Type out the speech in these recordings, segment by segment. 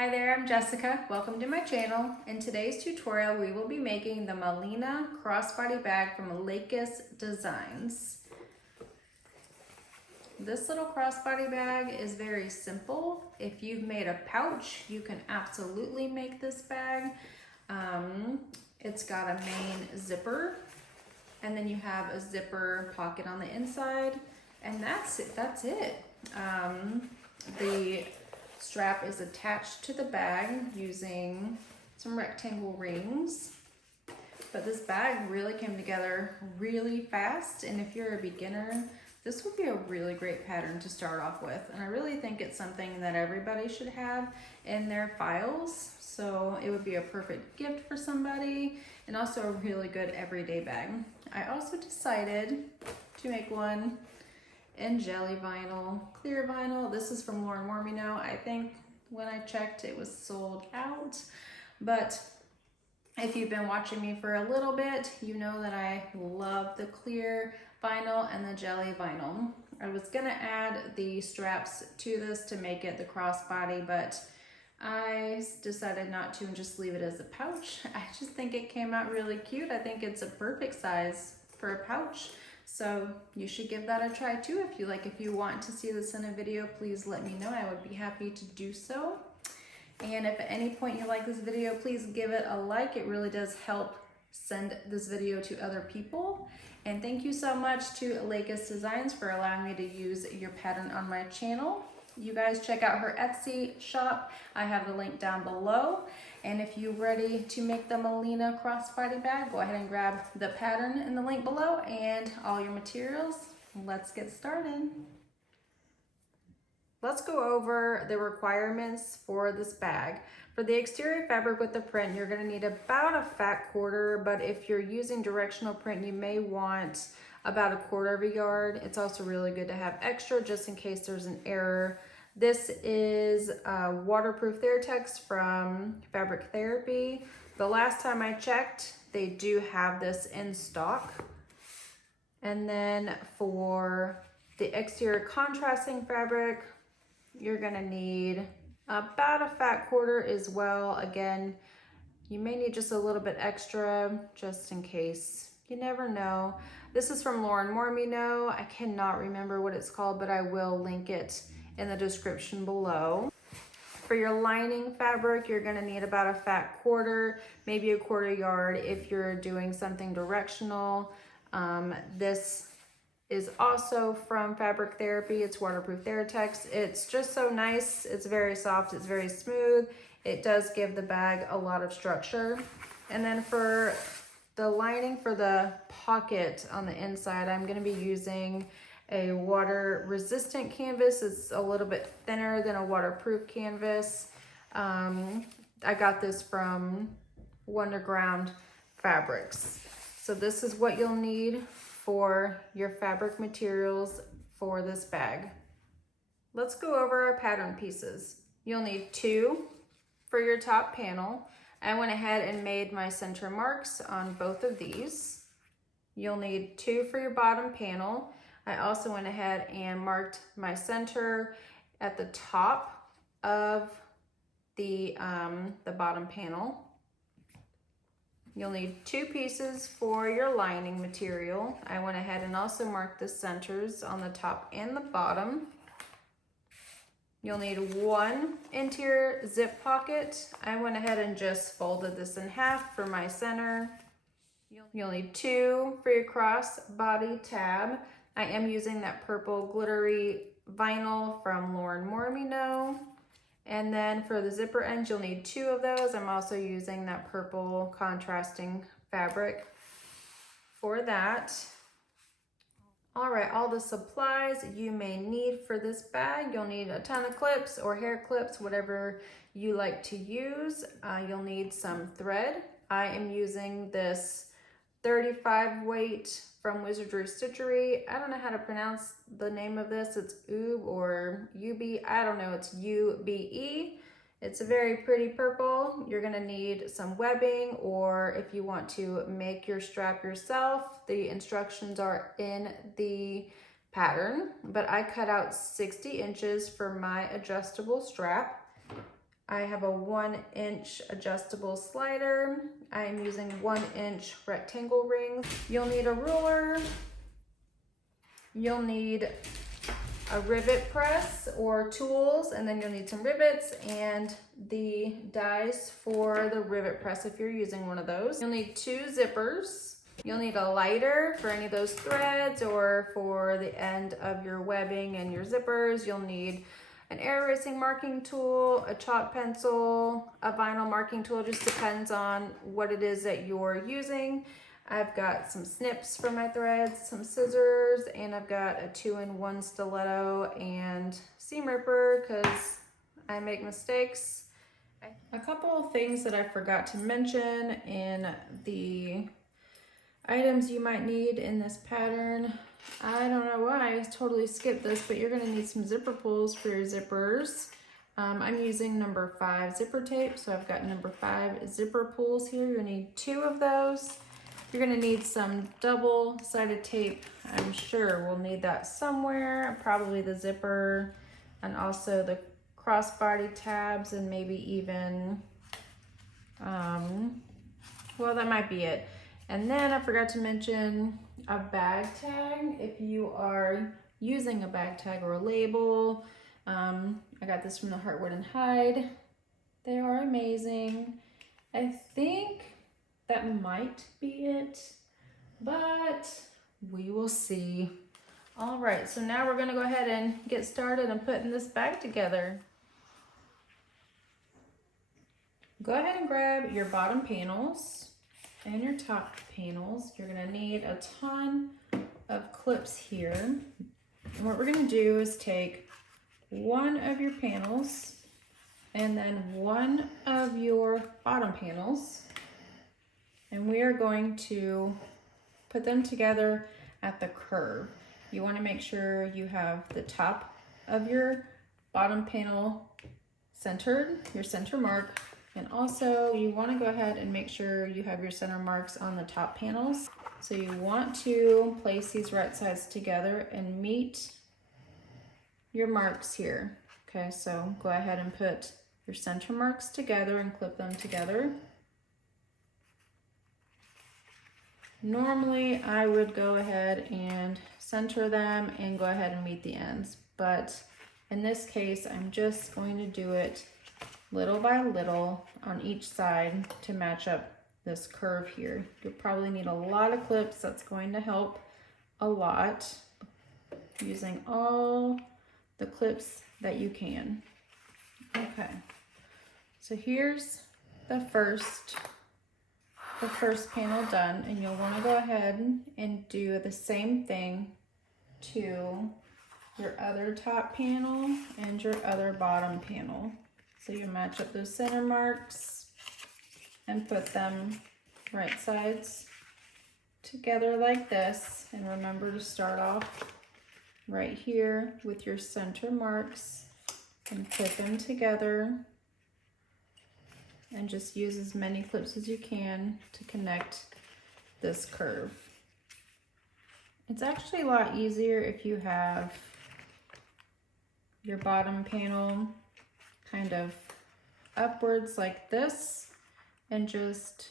Hi there, I'm Jessica. Welcome to my channel. In today's tutorial, we will be making the Melina crossbody bag from Lacus Designs. This little crossbody bag is very simple. If you've made a pouch, you can absolutely make this bag. It's got a main zipper, and then you have a zipper pocket on the inside, and that's it. The strap is attached to the bag using some rectangle rings. But this bag really came together really fast, and if you're a beginner, this would be a really great pattern to start off with. And I really think it's something that everybody should have in their files. So it would be a perfect gift for somebody and also a really good everyday bag. I also decided to make one in jelly vinyl, clear vinyl. This is from Lauren Mormino. I think when I checked it was sold out, but if you've been watching me for a little bit, you know that I love the clear vinyl and the jelly vinyl. I was gonna add the straps to this to make it the crossbody, but I decided not to and just leave it as a pouch. I just think it came out really cute. I think it's a perfect size for a pouch. So you should give that a try too if you like. If you want to see this in a video, please let me know. I would be happy to do so. And if at any point you like this video, please give it a like. It really does help send this video to other people. And thank you so much to Lacus Designs for allowing me to use your pattern on my channel. You guys check out her Etsy shop. I have the link down below. And if you're ready to make the Melina crossbody bag, go ahead and grab the pattern in the link below and all your materials. Let's get started. Let's go over the requirements for this bag. For the exterior fabric with the print, you're gonna need about a fat quarter, but if you're using directional print, you may want about a quarter of a yard. It's also really good to have extra just in case there's an error. This is waterproof Theratex from Fabric Therapy. The last time I checked, they do have this in stock. And then for the exterior contrasting fabric, you're gonna need about a fat quarter as well. Again, you may need just a little bit extra just in case. You never know. This is from Lauren Mormino. I cannot remember what it's called, but I will link it in the description below. For your lining fabric, you're gonna need about a fat quarter, maybe a quarter yard if you're doing something directional. This is also from Fabric Therapy. It's waterproof Theratex. It's just so nice. It's very soft, it's very smooth. It does give the bag a lot of structure. And then for the lining for the pocket on the inside, I'm gonna be using a water resistant canvas. It's a little bit thinner than a waterproof canvas. I got this from Wonderground Fabrics. So this is what you'll need for your fabric materials for this bag. Let's go over our pattern pieces. You'll need 2 for your top panel. I went ahead and made my center marks on both of these. You'll need 2 for your bottom panel. I also went ahead and marked my center at the top of the bottom panel. You'll need 2 pieces for your lining material. I went ahead and also marked the centers on the top and the bottom. You'll need 1 interior zip pocket. I went ahead and just folded this in half for my center. You'll need 2 for your crossbody tab. I am using that purple glittery vinyl from Lauren Mormino. And then for the zipper ends, you'll need 2 of those. I'm also using that purple contrasting fabric for that. All right, all the supplies you may need for this bag. You'll need a ton of clips or hair clips, whatever you like to use. You'll need some thread. I am using this 35 weight from Wizardry Stitchery. I don't know how to pronounce the name of this. It's Ube or UB. I don't know. It's UBE. It's a very pretty purple. You're gonna need some webbing, or if you want to make your strap yourself, the instructions are in the pattern, but I cut out 60 inches for my adjustable strap. I have a 1-inch adjustable slider. I am using 1-inch rectangle rings. You'll need a ruler. You'll need a rivet press or tools, and then you'll need some rivets and the dies for the rivet press if you're using one of those. You'll need 2 zippers. You'll need a lighter for any of those threads or for the end of your webbing and your zippers. You'll need an air erasing marking tool, a chalk pencil, a vinyl marking tool, just depends on what it is that you're using. I've got some snips for my threads, some scissors, and I've got a 2-in-1 stiletto and seam ripper because I make mistakes. A couple of things that I forgot to mention in the items you might need in this pattern. I don't know why I totally skipped this, but you're going to need some zipper pulls for your zippers. I'm using number 5 zipper tape, so I've got number 5 zipper pulls here. You're going to need 2 of those. You're going to need some double-sided tape. I'm sure we'll need that somewhere, probably the zipper and also the crossbody tabs, and maybe even, well, that might be it. And then I forgot to mention a bag tag if you are using a bag tag or a label. I got this from the Heartwood and Hide. They are amazing. I think that might be it, but we will see. All right, so now we're gonna go ahead and get started and putting this bag together. Go ahead and grab your bottom panels and your top panels. You're gonna need a ton of clips here. And what we're gonna do is take one of your panels and then one of your bottom panels, and we are going to put them together at the curve. You wanna make sure you have the top of your bottom panel centered, your center mark. And also you want to go ahead and make sure you have your center marks on the top panels. So you want to place these right sides together and meet your marks here. Okay, so go ahead and put your center marks together and clip them together. Normally I would go ahead and center them and go ahead and meet the ends, but in this case I'm just going to do it little by little on each side to match up this curve here. You'll probably need a lot of clips. That's going to help a lot, using all the clips that you can. Okay, so here's the first panel done, and you'll want to go ahead and do the same thing to your other top panel and your other bottom panel. So you match up those center marks and put them right sides together like this. And remember to start off right here with your center marks and clip them together. And just use as many clips as you can to connect this curve. It's actually a lot easier if you have your bottom panel kind of upwards like this and just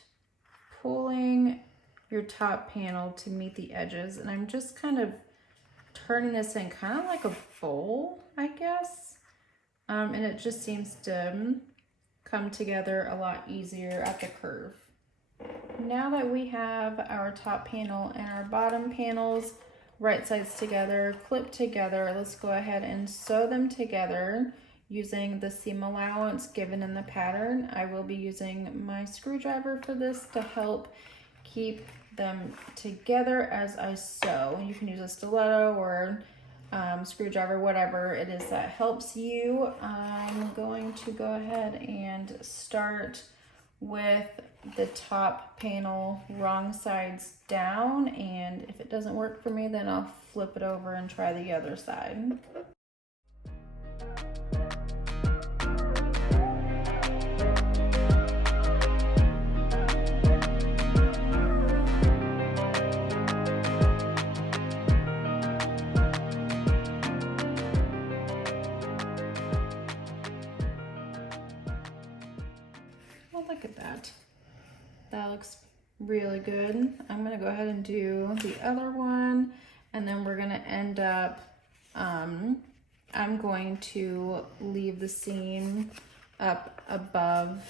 pulling your top panel to meet the edges. And I'm just kind of turning this in kind of like a bowl, I guess. And it just seems to come together a lot easier at the curve. Now that we have our top panel and our bottom panels right sides together, clipped together, let's go ahead and sew them together using the seam allowance given in the pattern. I will be using my screwdriver for this to help keep them together as I sew. You can use a stiletto or screwdriver, whatever it is that helps you. I'm going to go ahead and start with the top panel wrong sides down, and if it doesn't work for me, then I'll flip it over and try the other side. Look at that. That looks really good. I'm gonna go ahead and do the other one, and then we're gonna end up, I'm going to leave the seam up above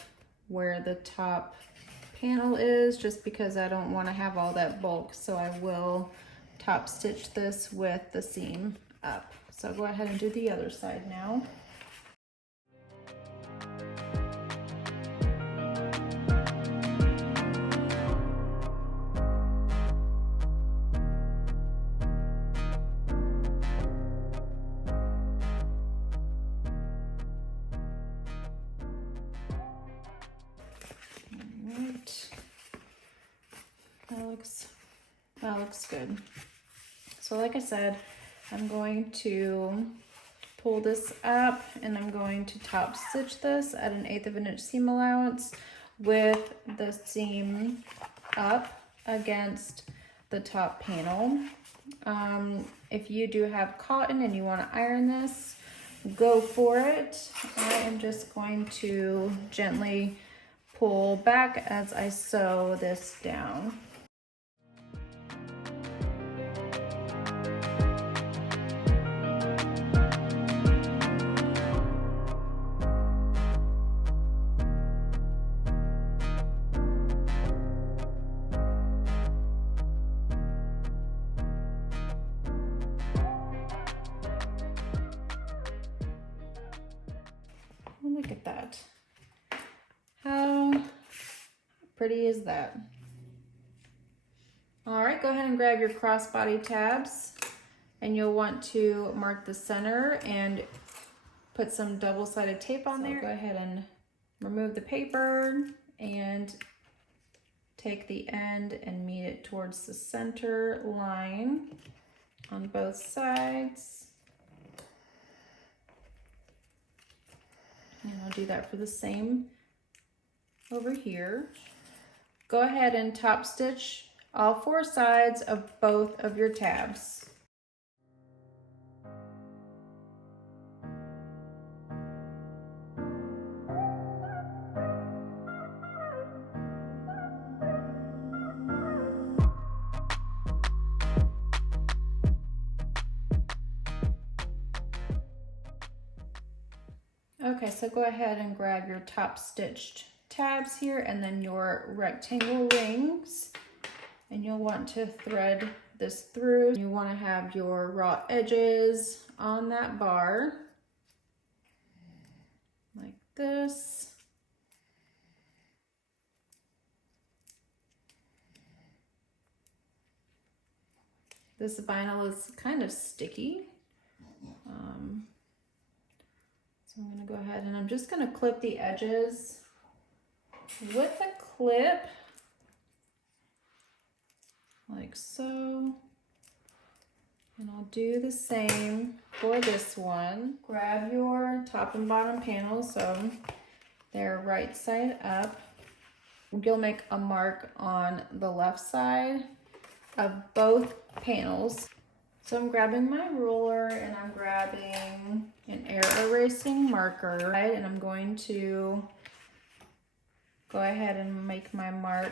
where the top panel is, just because I don't want to have all that bulk, so I will top stitch this with the seam up. So I'll go ahead and do the other side now. That looks good. So like I said, I'm going to pull this up and I'm going to top stitch this at an 1/8 of an inch seam allowance with the seam up against the top panel. If you do have cotton and you want to iron this, go for it. I am just going to gently pull back as I sew this down. Look at that. How pretty is that? All right, go ahead and grab your crossbody tabs, and you'll want to mark the center and put some double-sided tape on there. Go ahead and remove the paper and take the end and meet it towards the center line on both sides. And I'll do that for the same over here. Go ahead and top stitch all 4 sides of both of your tabs. Okay, so go ahead and grab your top stitched tabs here and then your rectangle rings, and you'll want to thread this through. You want to have your raw edges on that bar like this. This vinyl is kind of sticky. So I'm going to go ahead and I'm just going to clip the edges with a clip like so. And I'll do the same for this one. Grab your top and bottom panels so they're right side up. You'll make a mark on the left side of both panels. So I'm grabbing my ruler and I'm grabbing an air erasing marker, and I'm going to go ahead and make my mark.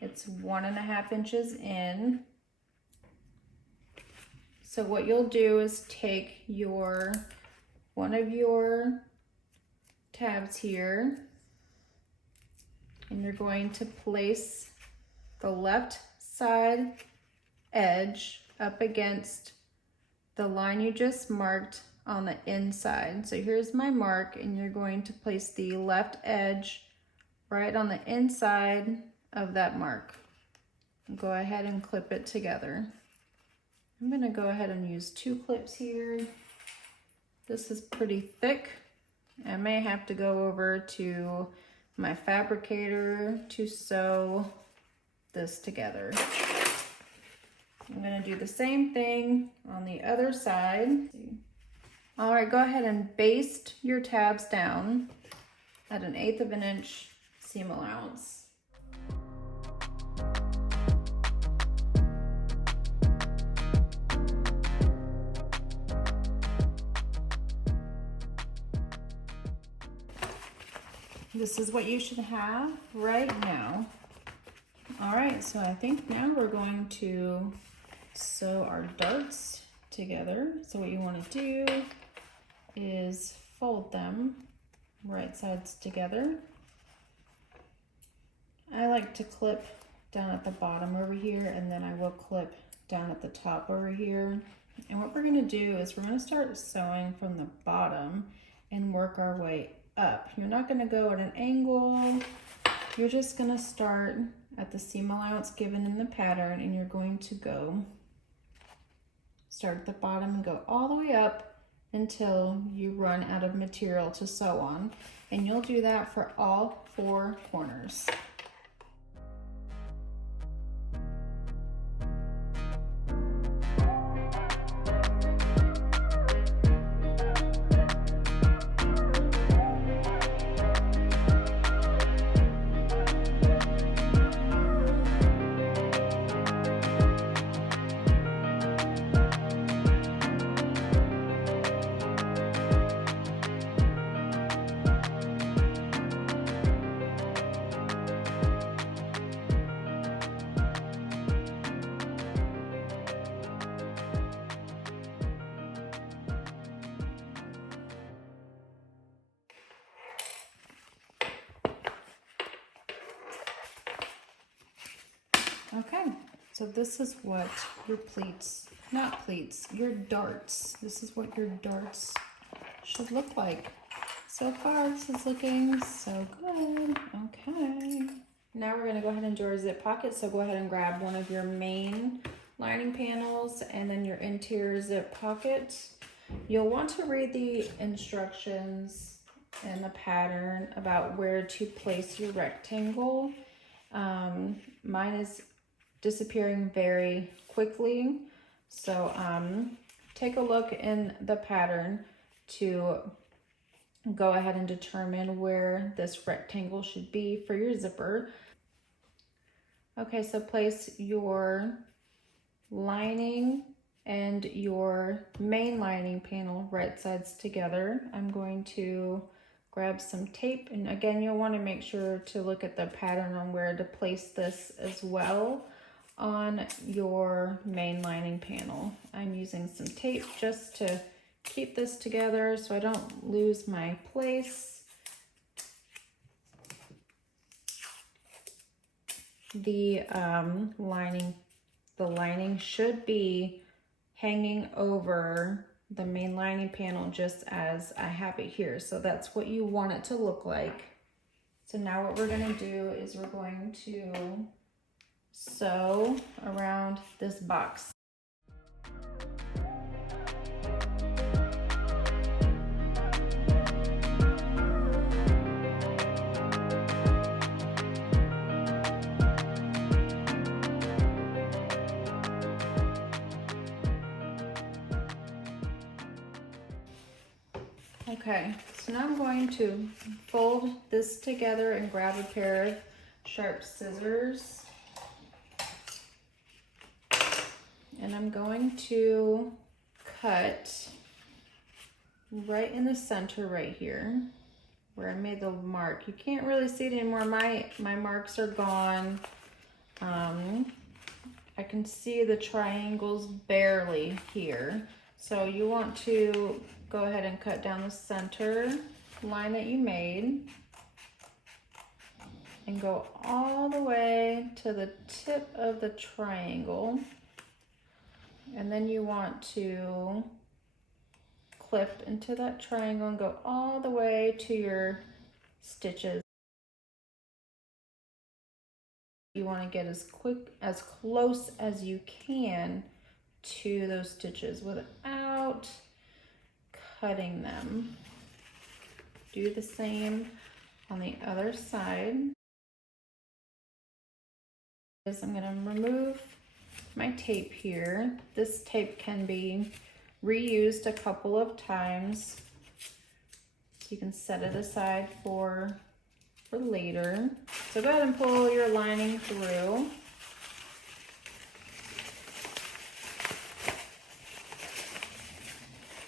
It's 1.5 inches in. So what you'll do is take one of your tabs here, and you're going to place the left side edge up against the line you just marked on the inside. So here's my mark, and you're going to place the left edge right on the inside of that mark. Go ahead and clip it together. I'm gonna go ahead and use 2 clips here. This is pretty thick. I may have to go over to my Fabricator to sew this together. I'm gonna do the same thing on the other side. All right, go ahead and baste your tabs down at an 1/8 of an inch seam allowance. this is what you should have right now. All right, so I think now we're going to sew our darts together. So what you want to do is fold them right sides together. I like to clip down at the bottom over here, and then I will clip down at the top over here. And what we're going to do is we're going to start sewing from the bottom and work our way up. You're not going to go at an angle. You're just going to start at the seam allowance given in the pattern, and you're going to go start at the bottom and go all the way up until you run out of material to sew on. And you'll do that for all 4 corners. Okay, so this is what your pleats, not pleats, your darts. This is what your darts should look like. So far, this is looking so good. Okay. Now we're gonna go ahead and do our zip pocket. So go ahead and grab one of your main lining panels and then your interior zip pocket. You'll want to read the instructions and the pattern about where to place your rectangle. Mine is disappearing very quickly, so take a look in the pattern to go ahead and determine where this rectangle should be for your zipper. Okay, so place your lining and your main lining panel right sides together. I'm going to grab some tape, and again, you'll want to make sure to look at the pattern on where to place this as well on your main lining panel. I'm using some tape just to keep this together so I don't lose my place. The lining should be hanging over the main lining panel just as I have it here. So that's what you want it to look like. So now what we're going to do is we're going to sew around this box. Okay, so now I'm going to fold this together and grab a pair of sharp scissors. And I'm going to cut right in the center right here where I made the mark. You can't really see it anymore. My marks are gone. I can see the triangles barely here. So you want to go ahead and cut down the center line that you made and go all the way to the tip of the triangle. And then you want to clip into that triangle and go all the way to your stitches. You want to get as close as you can to those stitches without cutting them. Do the same on the other side. I'm going to remove my tape here. This tape can be reused a couple of times. So you can set it aside for later. So go ahead and pull your lining through.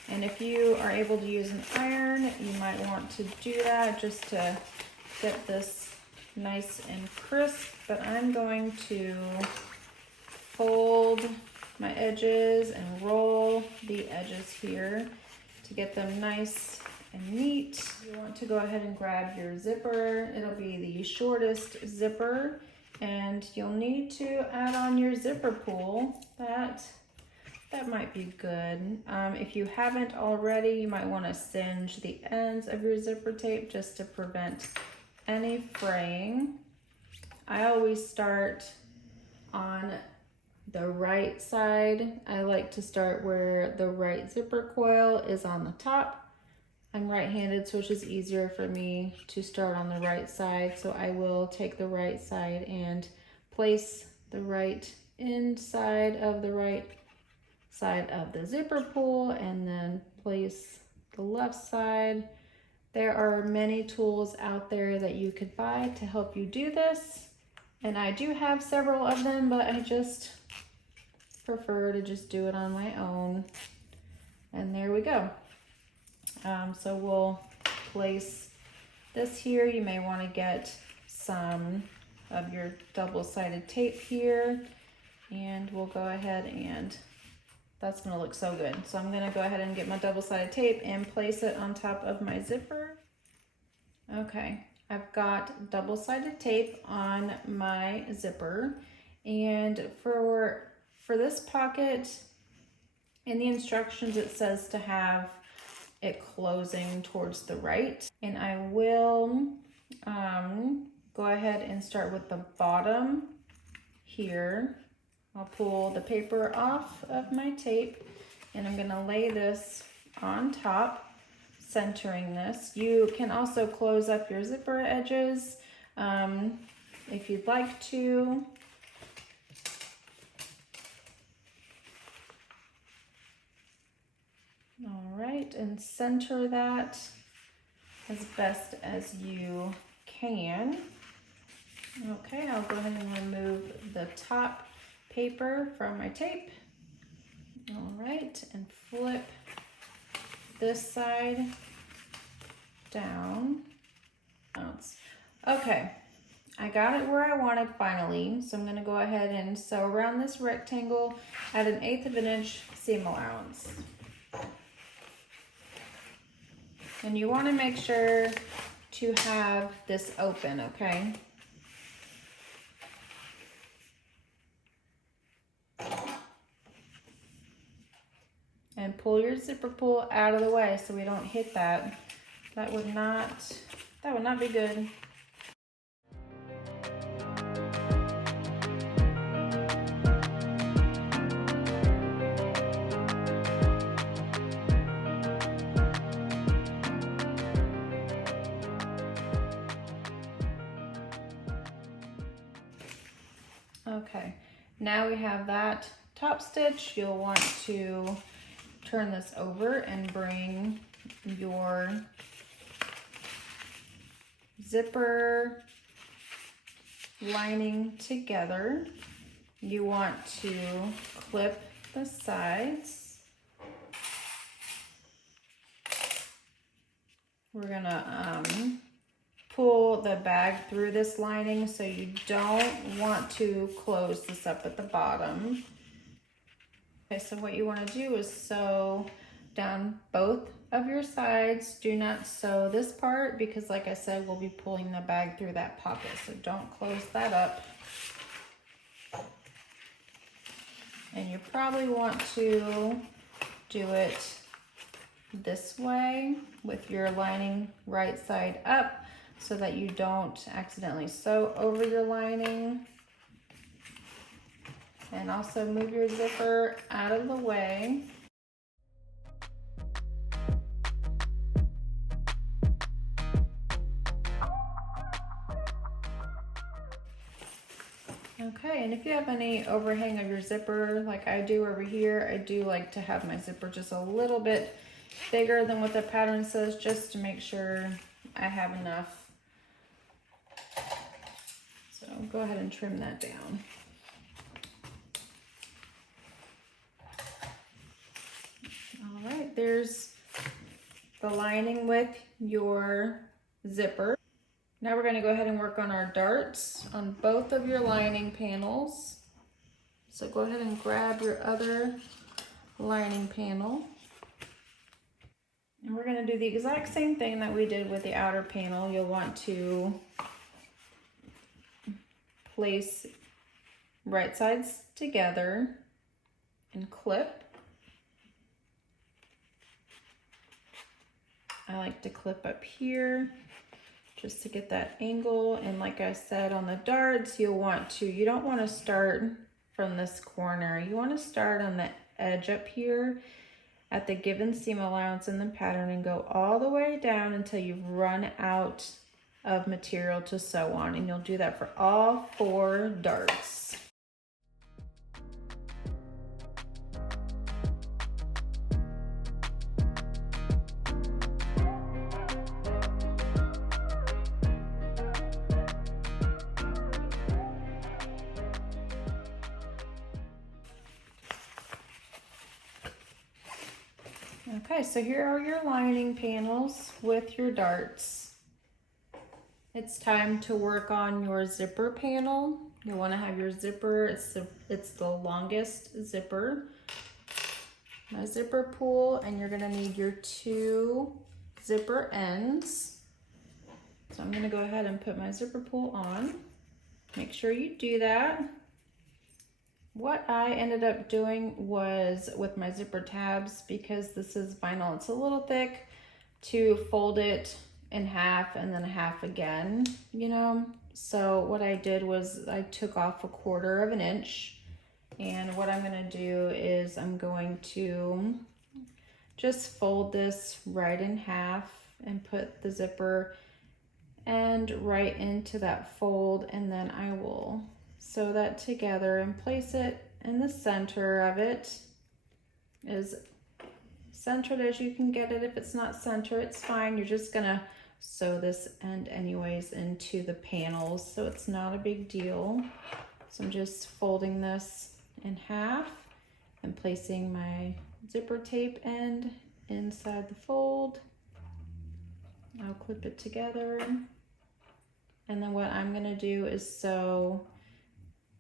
And if you are able to use an iron, you might want to do that just to get this nice and crisp, but I'm going to fold my edges and roll the edges here to get them nice and neat. You want to go ahead and grab your zipper. It'll be the shortest zipper, and you'll need to add on your zipper pull. That might be good. If you haven't already, you might want to singe the ends of your zipper tape just to prevent any fraying. I always start on the right side. I like to start where the right zipper coil is on the top. I'm right-handed, so it's just easier for me to start on the right side. So I will take the right side and place the right inside of the right side of the zipper pull, and then place the left side. There are many tools out there that you could buy to help you do this, and I do have several of them, but I just prefer to just do it on my own. And there we go. So we'll place this here. You may want to get some of your double-sided tape here, and we'll go ahead and that's gonna look so good. So I'm gonna go ahead and get my double-sided tape and place it on top of my zipper. Okay, I've got double-sided tape on my zipper, and for this pocket, in the instructions it says to have it closing towards the right, and I will go ahead and start with the bottom here. I'll pull the paper off of my tape, and I'm gonna lay this on top, centering this. You can also close up your zipper edges if you'd like to. All right, and center that as best as you can. Okay, I'll go ahead and remove the top paper from my tape. All right, and flip this side down. Okay, I got it where I wanted finally, so I'm gonna go ahead and sew around this rectangle at 1/8 of an inch seam allowance. And you want to make sure to have this open, okay? And pull your zipper pull out of the way so we don't hit that. That would not be good. Okay, now we have that top stitch. You'll want to turn this over and bring your zipper lining together. You want to clip the sides. We're gonna pull the bag through this lining, so you don't want to close this up at the bottom. Okay, so what you want to do is sew down both of your sides. Do not sew this part because, like I said, we'll be pulling the bag through that pocket, so don't close that up. And you probably want to do it this way with your lining right side up so that you don't accidentally sew over your lining. And also move your zipper out of the way. Okay, and if you have any overhang of your zipper, like I do over here, I do like to have my zipper just a little bit bigger than what the pattern says, just to make sure I have enough. So go ahead and trim that down. All right, there's the lining with your zipper. Now we're going to go ahead and work on our darts on both of your lining panels. So go ahead and grab your other lining panel. And we're going to do the exact same thing that we did with the outer panel. You'll want to place right sides together and clip. I like to clip up here just to get that angle. And like I said, on the darts, you don't want to start from this corner. You want to start on the edge up here at the given seam allowance in the pattern and go all the way down until you've run out of material to sew on. And you'll do that for all 4 darts. Okay, so here are your lining panels with your darts. It's time to work on your zipper panel. You want to have your zipper, it's the longest zipper. My zipper pull, and you're going to need your 2 zipper ends. So I'm going to go ahead and put my zipper pull on. Make sure you do that. What I ended up doing was, with my zipper tabs, because this is vinyl, it's a little thick, to fold it in half and then half again, you know. So what I did was I took off 1/4 of an inch, and what I'm going to do is I'm going to just fold this right in half and put the zipper end right into that fold, and then I will sew that together and place it in the center of it, as centered as you can get it. If it's not centered, it's fine. You're just gonna sew this end anyways into the panels, so it's not a big deal. So I'm just folding this in half and placing my zipper tape end inside the fold. I'll clip it together, and then what I'm gonna do is sew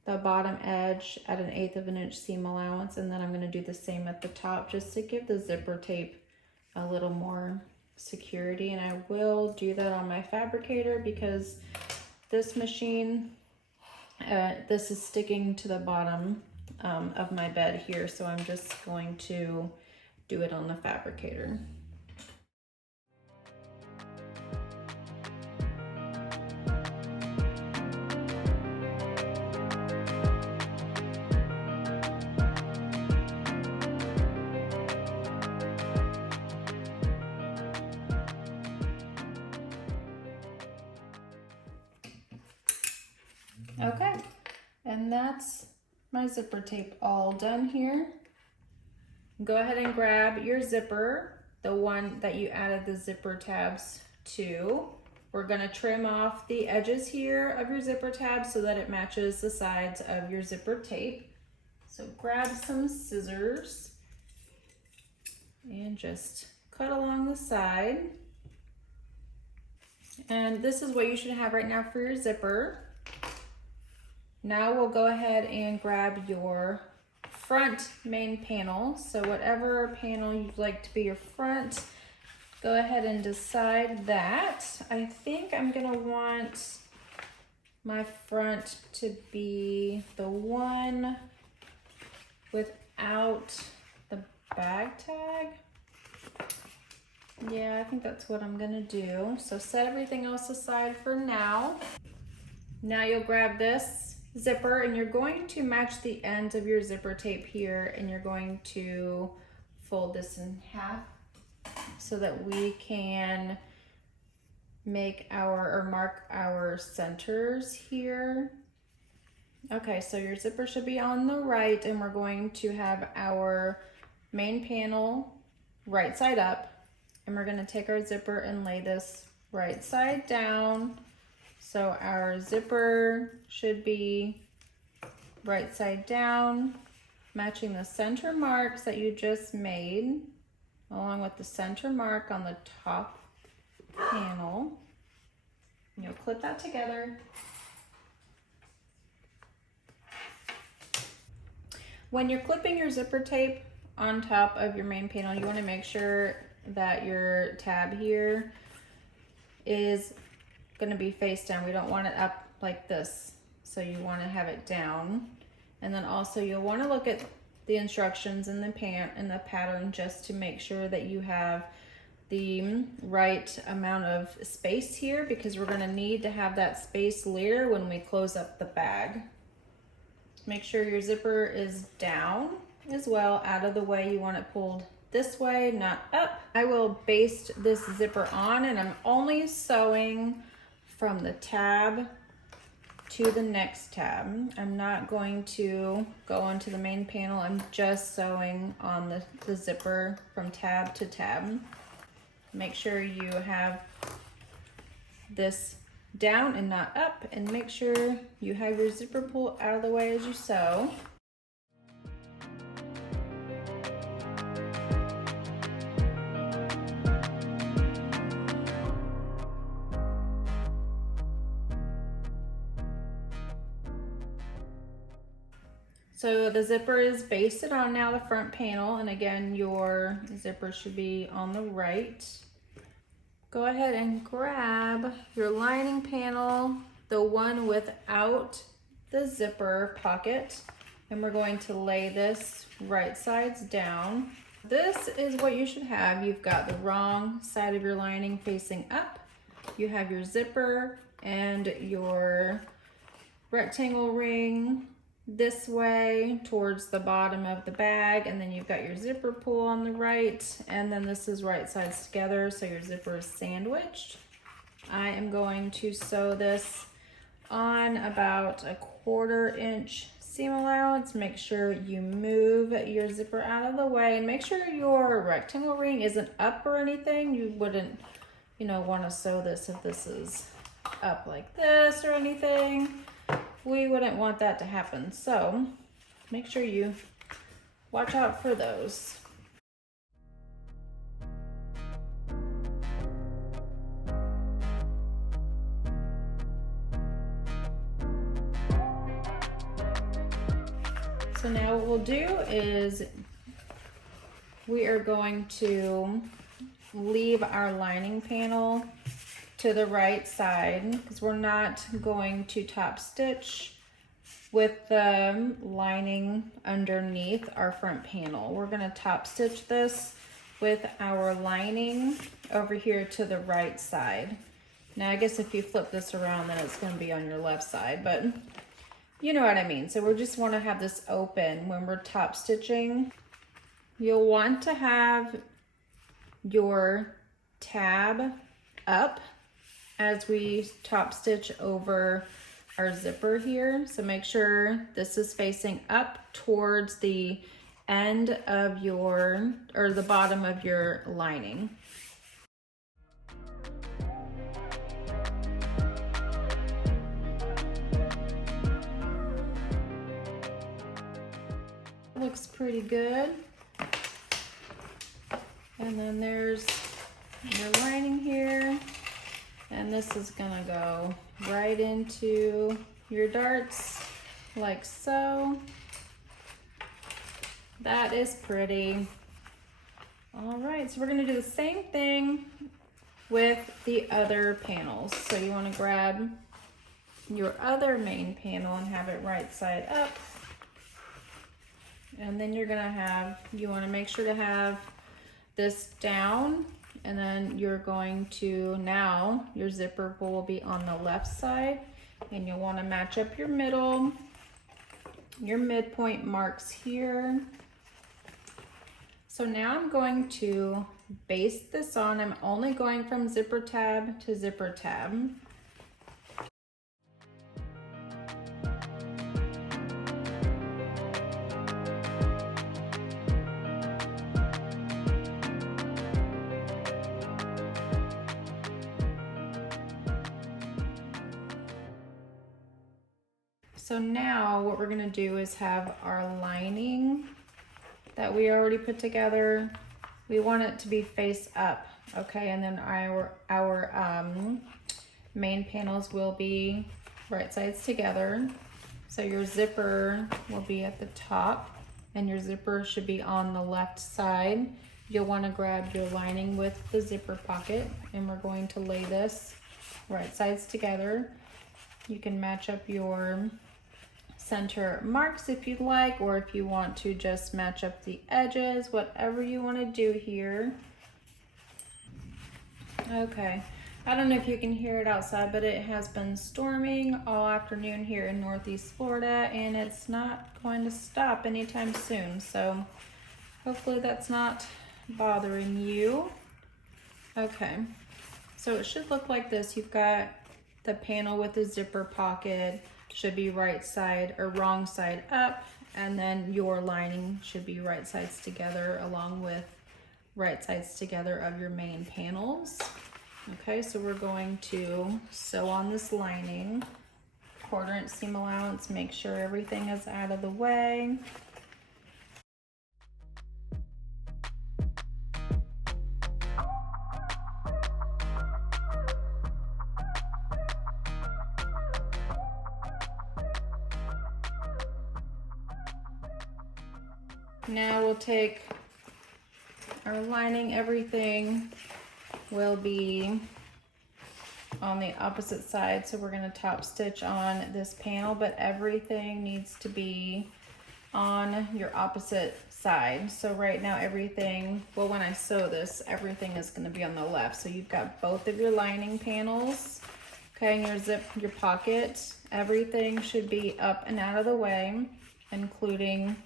the bottom edge at 1/8 of an inch seam allowance, and then I'm going to do the same at the top just to give the zipper tape a little more security. And I will do that on my Fabricator because this machine, this is sticking to the bottom of my bed here, so I'm just going to do it on the Fabricator. Okay, and that's my zipper tape all done here. Go ahead and grab your zipper, the one that you added the zipper tabs to. We're gonna trim off the edges here of your zipper tab so that it matches the sides of your zipper tape. So grab some scissors and just cut along the side. And this is what you should have right now for your zipper. Now we'll go ahead and grab your front main panel. So whatever panel you'd like to be your front, go ahead and decide that. I think I'm gonna want my front to be the one without the bag tag. Yeah, I think that's what I'm gonna do. So set everything else aside for now. Now you'll grab this zipper and you're going to match the ends of your zipper tape here, and you're going to fold this in half so that we can make mark our centers here. Okay, so your zipper should be on the right, and we're going to have our main panel right side up, and we're going to take our zipper and lay this right side down. So our zipper should be right side down, matching the center marks that you just made, along with the center mark on the top panel. You'll clip that together. When you're clipping your zipper tape on top of your main panel, you want to make sure that your tab here is going to be face down. We don't want it up like this, so you want to have it down. And then also you'll want to look at the instructions in the pattern just to make sure that you have the right amount of space here, because we're going to need to have that space later when we close up the bag. Make sure your zipper is down as well, out of the way. You want it pulled this way, not up. I will baste this zipper on, and I'm only sewing from the tab to the next tab. I'm not going to go into the main panel. I'm just sewing on the zipper from tab to tab. Make sure you have this down and not up, and make sure you have your zipper pull out of the way as you sew. So the zipper is basted on now, the front panel, and again, your zipper should be on the right. Go ahead and grab your lining panel, the one without the zipper pocket, and we're going to lay this right sides down. This is what you should have. You've got the wrong side of your lining facing up. You have your zipper and your rectangle ring this way towards the bottom of the bag, and then you've got your zipper pull on the right, and then this is right sides together, so your zipper is sandwiched. I am going to sew this on about a 1/4 inch seam allowance. Make sure you move your zipper out of the way, and make sure your rectangle ring isn't up or anything. You wouldn't, want to sew this if this is up like this or anything. We wouldn't want that to happen, so make sure you watch out for those. So now what we'll do is we are going to leave our lining panel to the right side, because we're not going to top stitch with the lining underneath our front panel. We're going to top stitch this with our lining over here to the right side. Now I guess if you flip this around, then it's going to be on your left side, but you know what I mean. So we just want to have this open when we're top stitching. You'll want to have your tab up as we top stitch over our zipper here. So make sure this is facing up towards the end of your, or the bottom of your lining. Looks pretty good. And then there's your lining here. And this is gonna go right into your darts like so. That is pretty. All right, so we're gonna do the same thing with the other panels. So you wanna grab your other main panel and have it right side up. And then you're gonna you wanna make sure to have this down, and then you're going to, now your zipper pull will be on the left side, and you'll want to match up your middle, your midpoint marks here. So now I'm going to baste this on. I'm only going from zipper tab to zipper tab. So now what we're gonna do is have our lining that we already put together. We want it to be face up, okay? And then our main panels will be right sides together. So your zipper will be at the top and your zipper should be on the left side. You'll want to grab your lining with the zipper pocket, and we're going to lay this right sides together. You can match up your center marks if you'd like, or if you want to just match up the edges, whatever you want to do here. Okay, I don't know if you can hear it outside, but it has been storming all afternoon here in Northeast Florida, and it's not going to stop anytime soon. So hopefully that's not bothering you. Okay, so it should look like this. You've got the panel with the zipper pocket, should be right side or wrong side up, and then your lining should be right sides together along with right sides together of your main panels. Okay, so we're going to sew on this lining, 1/4 inch seam allowance, make sure everything is out of the way. Now we'll take our lining, everything will be on the opposite side. So we're going to top stitch on this panel, but everything needs to be on your opposite side. So right now everything, well, when I sew this, everything is going to be on the left. So you've got both of your lining panels, okay, and your zip, your pocket, everything should be up and out of the way, including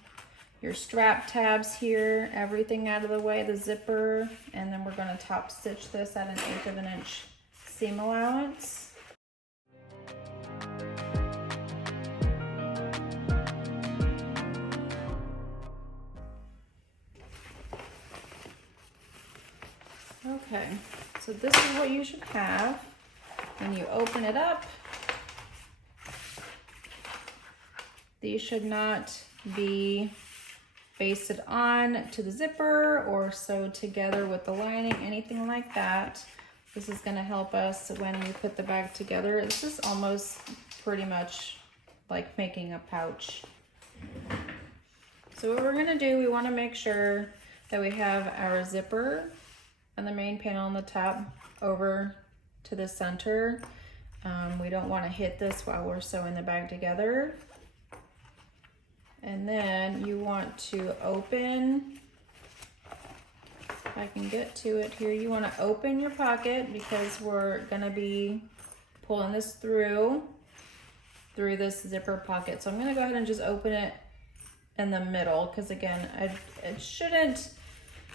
your strap tabs here, everything out of the way, the zipper, and then we're going to top stitch this at 1/8 of an inch seam allowance. Okay, so this is what you should have when you open it up. These should not be basted on to the zipper or sewed together with the lining, anything like that. This is going to help us when we put the bag together. This is almost pretty much like making a pouch. So what we're going to do, we want to make sure that we have our zipper and the main panel on the top over to the center. We don't want to hit this while we're sewing the bag together. And then you want to open, if I can get to it here, you want to open your pocket because we're going to be pulling this through this zipper pocket. So I'm going to go ahead and just open it in the middle because again, it shouldn't,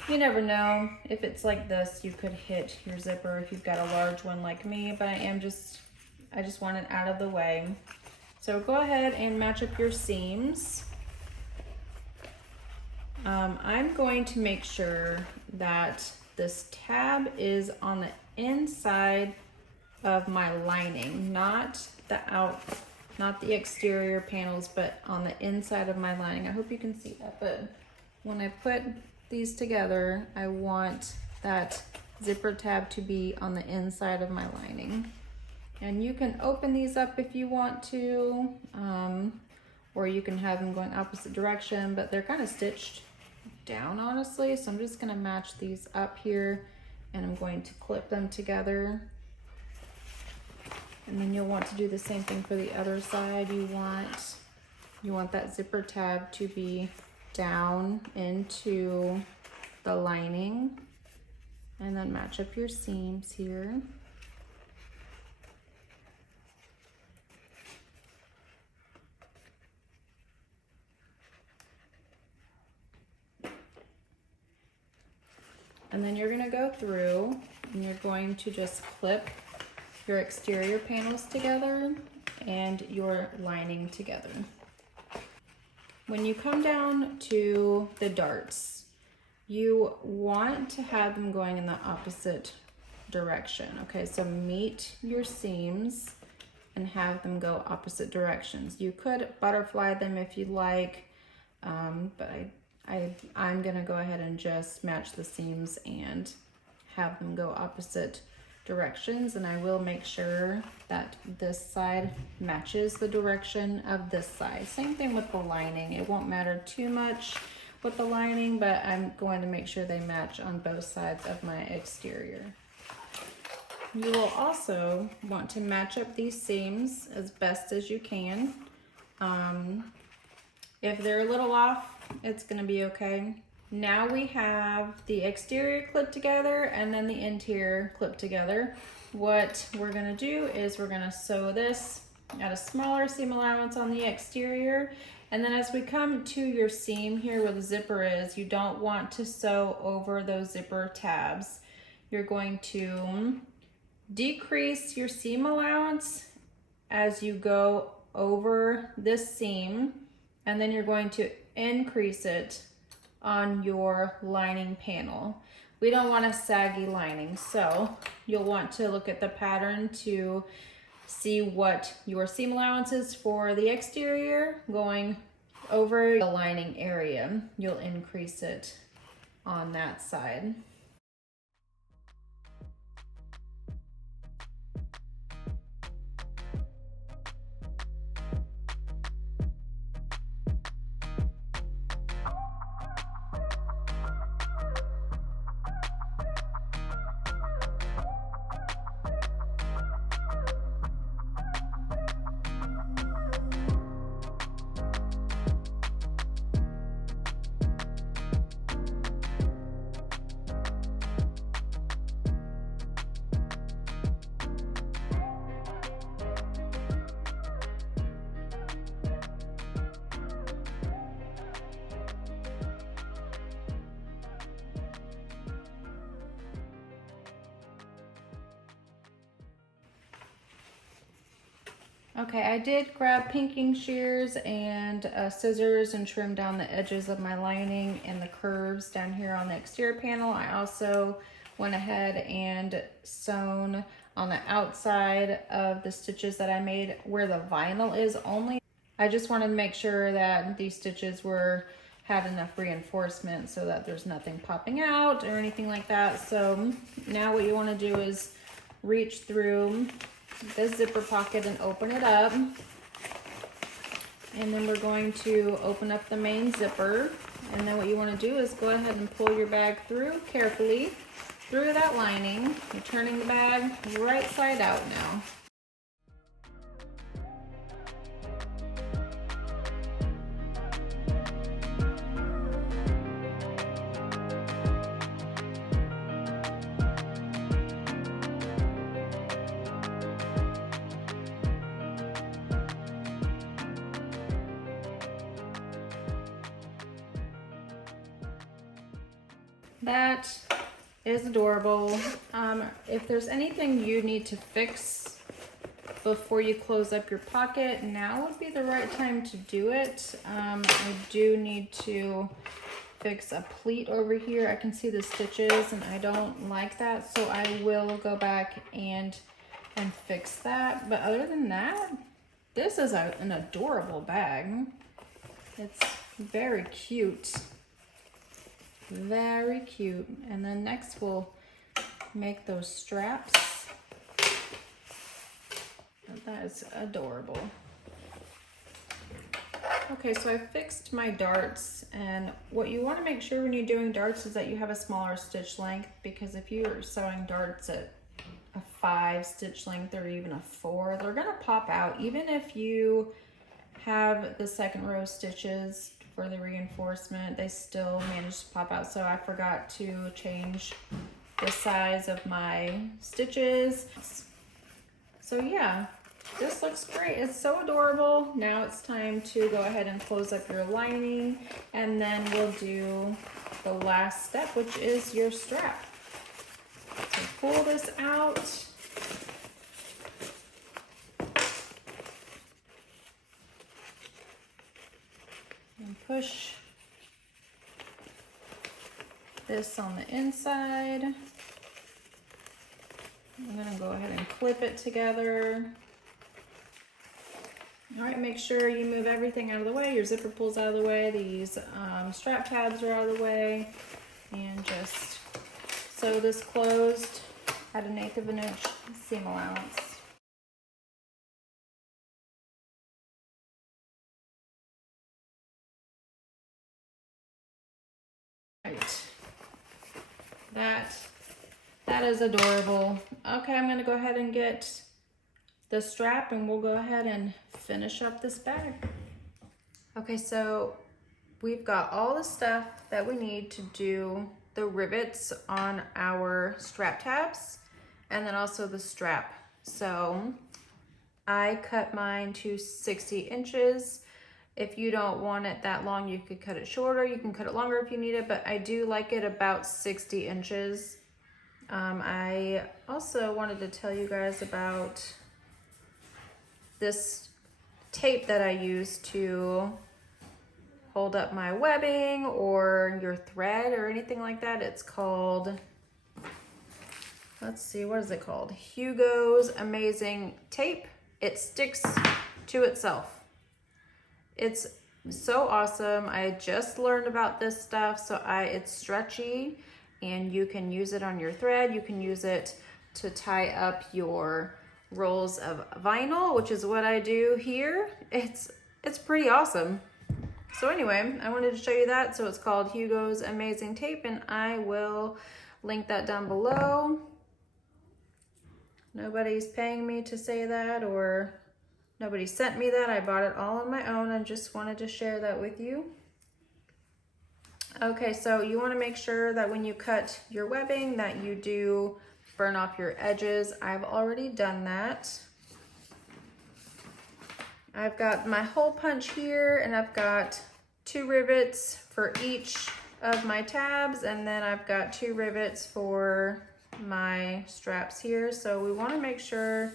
you never know, if it's like this, you could hit your zipper if you've got a large one like me, but I just want it out of the way. So go ahead and match up your seams. I'm going to make sure that this tab is on the inside of my lining, not the exterior panels, but on the inside of my lining. I hope you can see that, but when I put these together, I want that zipper tab to be on the inside of my lining. And you can open these up if you want to, or you can have them going opposite direction, but they're kind of stitched down, honestly. So I'm just gonna match these up here and I'm going to clip them together. And then you'll want to do the same thing for the other side. You want that zipper tab to be down into the lining, and then match up your seams here. And then you're going to go through and you're going to just clip your exterior panels together and your lining together. When you come down to the darts, you want to have them going in the opposite direction. Okay, so meet your seams and have them go opposite directions. You could butterfly them if you'd like, but I'm gonna go ahead and just match the seams and have them go opposite directions, and I will make sure that this side matches the direction of this side. Same thing with the lining. It won't matter too much with the lining, but I'm going to make sure they match on both sides of my exterior. You will also want to match up these seams as best as you can. If they're a little off, it's gonna be okay. Now we have the exterior clipped together and then the interior clipped together. What we're gonna do is we're gonna sew this at a smaller seam allowance on the exterior. And then as we come to your seam here where the zipper is, you don't want to sew over those zipper tabs. You're going to decrease your seam allowance as you go over this seam, and then you're going to increase it on your lining panel. We don't want a saggy lining, so you'll want to look at the pattern to see what your seam allowance is for the exterior going over the lining area. You'll increase it on that side. Okay, I did grab pinking shears and scissors and trim down the edges of my lining and the curves down here on the exterior panel. I also went ahead and sewn on the outside of the stitches that I made where the vinyl is only. I just wanted to make sure that these stitches had enough reinforcement so that there's nothing popping out or anything like that. So now what you want to do is reach through this zipper pocket and open it up, and then we're going to open up the main zipper, and then what you want to do is go ahead and pull your bag through carefully through that lining. You're turning the bag right side out now. That is adorable. If there's anything you need to fix before you close up your pocket, now would be the right time to do it. I do need to fix a pleat over here. I can see the stitches and I don't like that, so I will go back and fix that. But other than that, this is an adorable bag. It's very cute. Very cute. And then next we'll make those straps. That is adorable. Okay, so I fixed my darts, and what you want to make sure when you're doing darts is that you have a smaller stitch length, because if you're sewing darts at a 5 stitch length or even a 4, they're gonna pop out. Even if you have the second row stitches for the reinforcement, they still manage to pop out. So I forgot to change the size of my stitches. So yeah, this looks great. It's so adorable. Now it's time to go ahead and close up your lining, and then we'll do the last step, which is your strap. So pull this out. And push this on the inside. I'm gonna go ahead and clip it together. All right, make sure you move everything out of the way. Your zipper pulls out of the way. These strap tabs are out of the way. And just sew this closed at 1/8 of an inch seam allowance. Right. That is adorable. Okay, I'm gonna go ahead and get the strap and we'll go ahead and finish up this bag. Okay, so we've got all the stuff that we need to do the rivets on our strap tabs and then also the strap. So I cut mine to 60 inches. If you don't want it that long, you could cut it shorter. You can cut it longer if you need it, but I do like it about 60 inches. I also wanted to tell you guys about this tape that I use to hold up my webbing or your thread or anything like that. It's called, let's see, what is it called? Hugo's Amazing Tape. It sticks to itself. It's so awesome. I just learned about this stuff. So it's stretchy and you can use it on your thread. You can use it to tie up your rolls of vinyl, which is what I do here. It's pretty awesome. So anyway, I wanted to show you that. So it's called Hugo's Amazing Tape and I will link that down below. Nobody's paying me to say that or nobody sent me that. I bought it all on my own and just wanted to share that with you. Okay, so you want to make sure that when you cut your webbing that you do burn off your edges. I've already done that. I've got my hole punch here and I've got 2 rivets for each of my tabs and then I've got 2 rivets for my straps here. So we want to make sure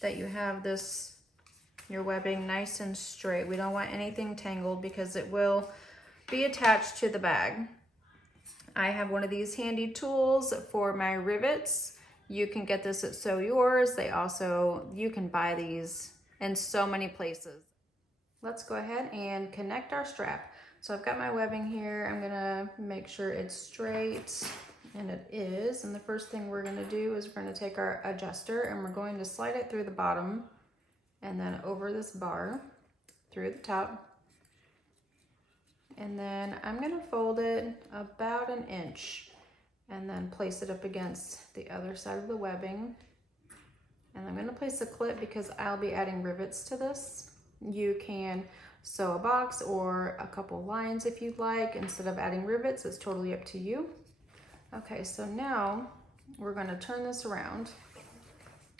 that you have your webbing nice and straight. We don't want anything tangled because it will be attached to the bag. I have one of these handy tools for my rivets. You can get this at Sew Yours. You can buy these in so many places. Let's go ahead and connect our strap. So I've got my webbing here. I'm gonna make sure it's straight, and it is. And the first thing we're gonna do is we're gonna take our adjuster and we're going to slide it through the bottom and then over this bar through the top. And then I'm gonna fold it about 1 inch and then place it up against the other side of the webbing. And I'm gonna place a clip because I'll be adding rivets to this. You can sew a box or a couple lines if you'd like. Instead of adding rivets, it's totally up to you. Okay, so now we're gonna turn this around.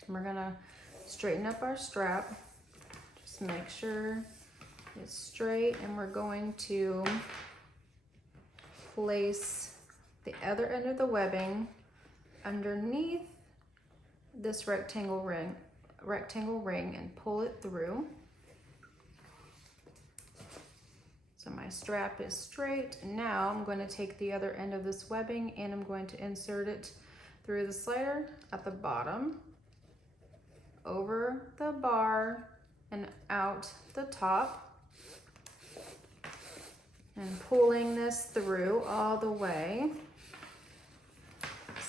And we're gonna straighten up our strap. Just make sure it's straight, and we're going to place the other end of the webbing underneath this rectangle ring and pull it through. So my strap is straight, and now I'm going to take the other end of this webbing and I'm going to insert it through the slider at the bottom, over the bar and out the top, and pulling this through all the way.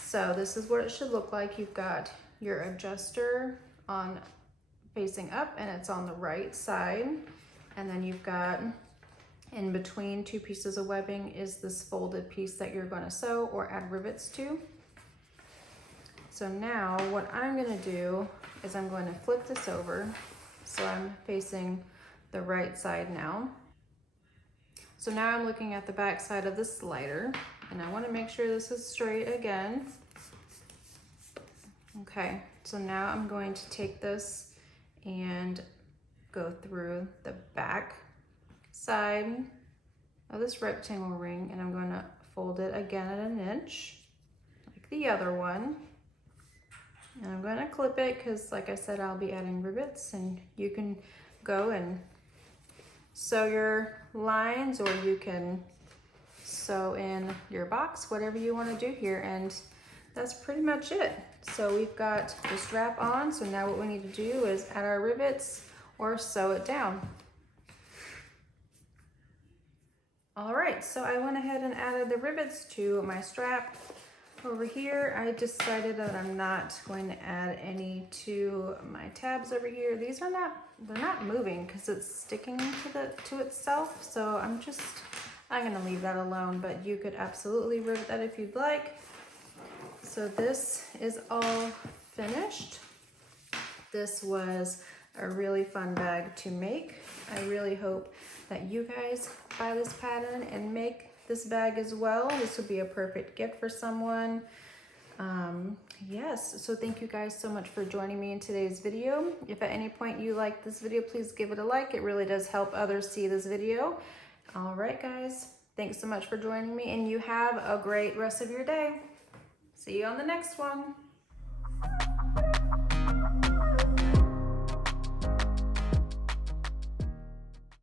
So this is what it should look like. You've got your adjuster on facing up and it's on the right side. And then you've got in between 2 pieces of webbing is this folded piece that you're going to sew or add rivets to. So now what I'm going to do is I'm going to flip this over. So I'm facing the right side now. So now I'm looking at the back side of the slider and I want to make sure this is straight again. Okay, so now I'm going to take this and go through the back side of this rectangle ring and I'm going to fold it again at 1 inch like the other one. And I'm going to clip it because, like I said, I'll be adding rivets, and you can go and sew your lines or you can sew in your box, whatever you want to do here. And that's pretty much it. So we've got the strap on. So now what we need to do is add our rivets or sew it down. All right, so I went ahead and added the rivets to my strap. Over here, I decided that I'm not going to add any to my tabs over here. These are they're not moving because it's sticking to itself. So I'm gonna leave that alone, but you could absolutely rivet that if you'd like. So this is all finished. This was a really fun bag to make. I really hope that you guys buy this pattern and make this bag as well. This would be a perfect gift for someone. Yes, so thank you guys so much for joining me in today's video. If at any point you like this video, please give it a like. It really does help others see this video. All right, guys, thanks so much for joining me, and you have a great rest of your day. See you on the next one.